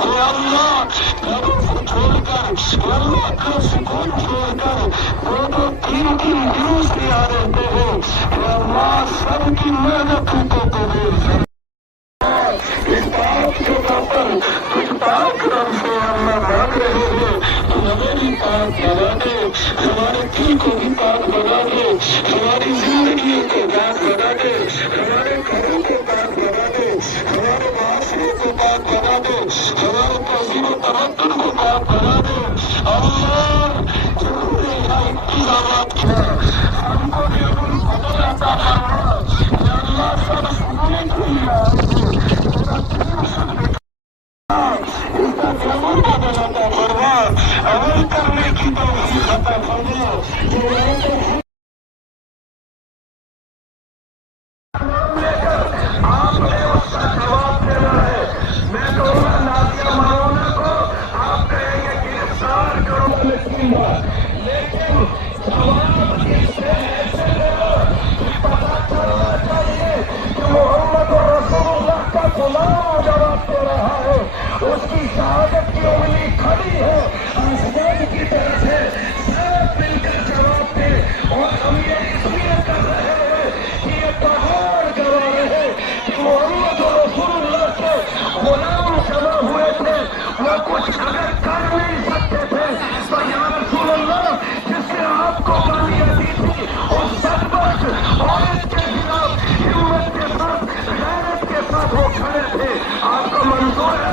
अल्लाह घरों को छोड़कर अल्लाह का सुकून छोड़कर वो जो तीन दिनों से आ रहे हो अल्लाह सबकी मेहनतों को कबूल कर। इस बात के ऊपर कुछ पाक रब से अल्लाह मांग रहे हैं कि हमें भी पाक बना दे, हमारे दिल को भी पाक बना दे, हमारी जिंदगी को पाक बना दे, हमारे घरों को पाक बना दे, हमारे माशरे को पाक बना दे, हमारे तहजीब व तमद्दुन को पाक बना दे। अल्लाह जिन्होंने यहाँ इंतजामात किया हमको भी उन फजल अता फरमा। या अल्लाह सब सुनने के लिए आए थे इसका जमन का बनाता फरमा, अमल करने की तौफीक अता फरमा। आपने उसका जवाब देना है। मैं कहूँगा नादिया मौलाना को आप कहेंगे गिरफ्तार करो लेकिन जवाब इससे ऐसे देना कि पता चलना चाहिए कि मोहम्मद रसूलुल्लाह का गुलाम जवाब दे रहा है, उसकी शहादत की उंगली खड़ी है आसमान की तरफ है। सब मिलकर जवाब दे और हम ये इसलिए कर रहे हैं कि ये पहाड़ गवा रहे कि मोहम्मद रसूलुल्लाह के गुलाम जमा हुए थे, वो कुछ अगर कर नहीं सकते थे तो या रसूलुल्लाह जिसने आपको गालियां दी थी उस बदबख्त औरत के खिलाफ हिम्मत के साथ गैरत के साथ वो खड़े थे। आपको मंजूर है